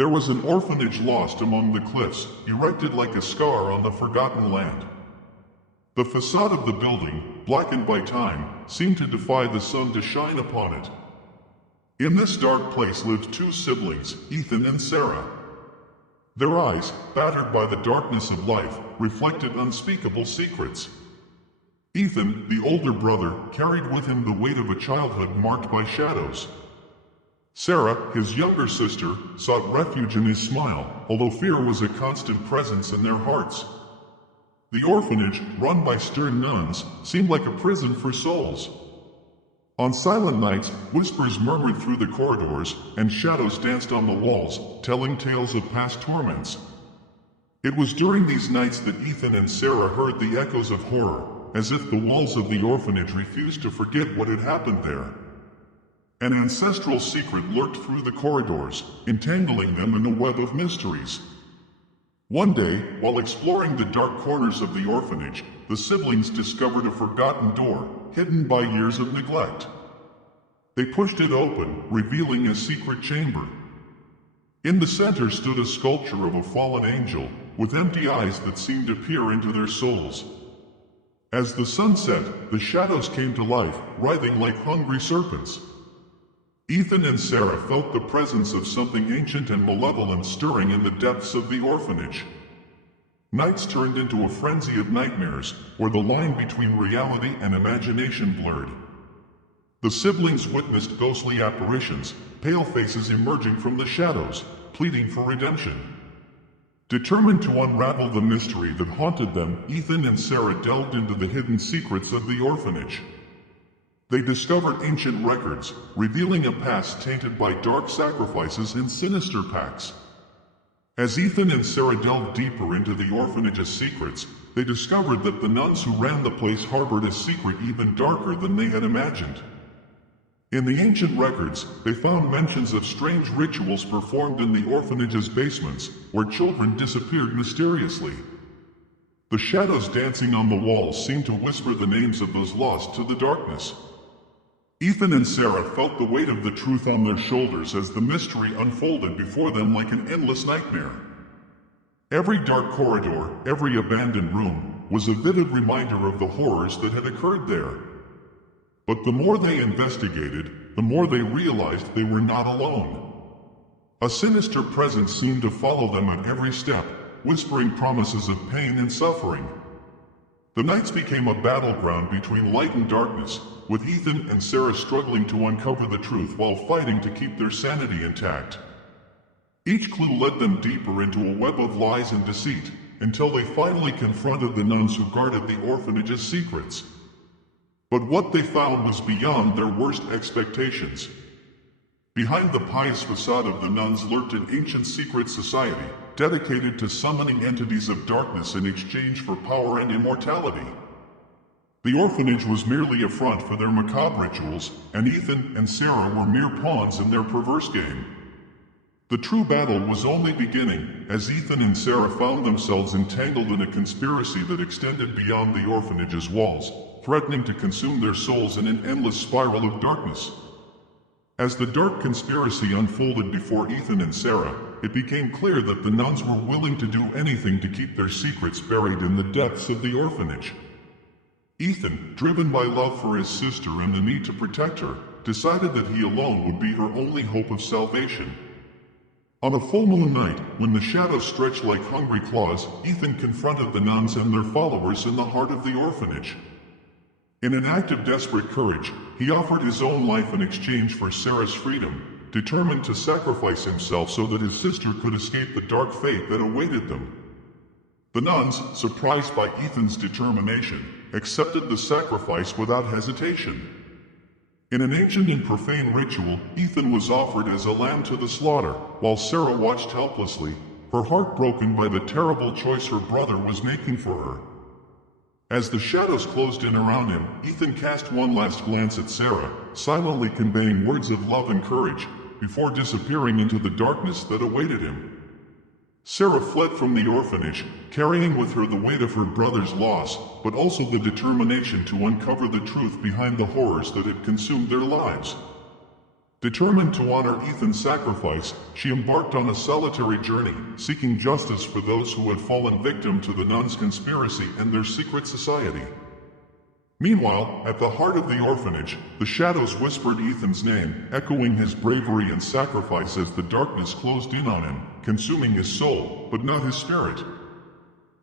There was an orphanage lost among the cliffs, erected like a scar on the forgotten land. The facade of the building, blackened by time, seemed to defy the sun to shine upon it. In this dark place lived two siblings, Ethan and Sarah. Their eyes, battered by the darkness of life, reflected unspeakable secrets. Ethan, the older brother, carried with him the weight of a childhood marked by shadows. Sarah, his younger sister, sought refuge in his smile, although fear was a constant presence in their hearts. The orphanage, run by stern nuns, seemed like a prison for souls. On silent nights, whispers murmured through the corridors, and shadows danced on the walls, telling tales of past torments. It was during these nights that Ethan and Sarah heard the echoes of horror, as if the walls of the orphanage refused to forget what had happened there. An ancestral secret lurked through the corridors, entangling them in a web of mysteries. One day, while exploring the dark corners of the orphanage, the siblings discovered a forgotten door, hidden by years of neglect. They pushed it open, revealing a secret chamber. In the center stood a sculpture of a fallen angel, with empty eyes that seemed to peer into their souls. As the sun set, the shadows came to life, writhing like hungry serpents. Ethan and Sarah felt the presence of something ancient and malevolent stirring in the depths of the orphanage. Nights turned into a frenzy of nightmares, where the line between reality and imagination blurred. The siblings witnessed ghostly apparitions, pale faces emerging from the shadows, pleading for redemption. Determined to unravel the mystery that haunted them, Ethan and Sarah delved into the hidden secrets of the orphanage. They discovered ancient records, revealing a past tainted by dark sacrifices and sinister pacts. As Ethan and Sarah delved deeper into the orphanage's secrets, they discovered that the nuns who ran the place harbored a secret even darker than they had imagined. In the ancient records, they found mentions of strange rituals performed in the orphanage's basements, where children disappeared mysteriously. The shadows dancing on the walls seemed to whisper the names of those lost to the darkness. Ethan and Sarah felt the weight of the truth on their shoulders as the mystery unfolded before them like an endless nightmare. Every dark corridor, every abandoned room, was a vivid reminder of the horrors that had occurred there. But the more they investigated, the more they realized they were not alone. A sinister presence seemed to follow them at every step, whispering promises of pain and suffering. The nights became a battleground between light and darkness, with Ethan and Sarah struggling to uncover the truth while fighting to keep their sanity intact. Each clue led them deeper into a web of lies and deceit, until they finally confronted the nuns who guarded the orphanage's secrets. But what they found was beyond their worst expectations. Behind the pious facade of the nuns lurked an ancient secret society, dedicated to summoning entities of darkness in exchange for power and immortality. The orphanage was merely a front for their macabre rituals, and Ethan and Sarah were mere pawns in their perverse game. The true battle was only beginning, as Ethan and Sarah found themselves entangled in a conspiracy that extended beyond the orphanage's walls, threatening to consume their souls in an endless spiral of darkness. As the dark conspiracy unfolded before Ethan and Sarah, it became clear that the nuns were willing to do anything to keep their secrets buried in the depths of the orphanage. Ethan, driven by love for his sister and the need to protect her, decided that he alone would be her only hope of salvation. On a full moon night, when the shadows stretched like hungry claws, Ethan confronted the nuns and their followers in the heart of the orphanage. In an act of desperate courage, he offered his own life in exchange for Sarah's freedom, determined to sacrifice himself so that his sister could escape the dark fate that awaited them. The nuns, surprised by Ethan's determination, accepted the sacrifice without hesitation. In an ancient and profane ritual, Ethan was offered as a lamb to the slaughter, while Sarah watched helplessly, her heart broken by the terrible choice her brother was making for her. As the shadows closed in around him, Ethan cast one last glance at Sarah, silently conveying words of love and courage, before disappearing into the darkness that awaited him. Sarah fled from the orphanage, carrying with her the weight of her brother's loss, but also the determination to uncover the truth behind the horrors that had consumed their lives. Determined to honor Ethan's sacrifice, she embarked on a solitary journey, seeking justice for those who had fallen victim to the nuns' conspiracy and their secret society. Meanwhile, at the heart of the orphanage, the shadows whispered Ethan's name, echoing his bravery and sacrifice as the darkness closed in on him, consuming his soul, but not his spirit.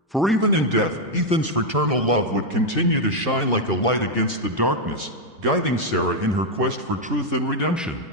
For even in death, Ethan's fraternal love would continue to shine like a light against the darkness, guiding Sarah in her quest for truth and redemption.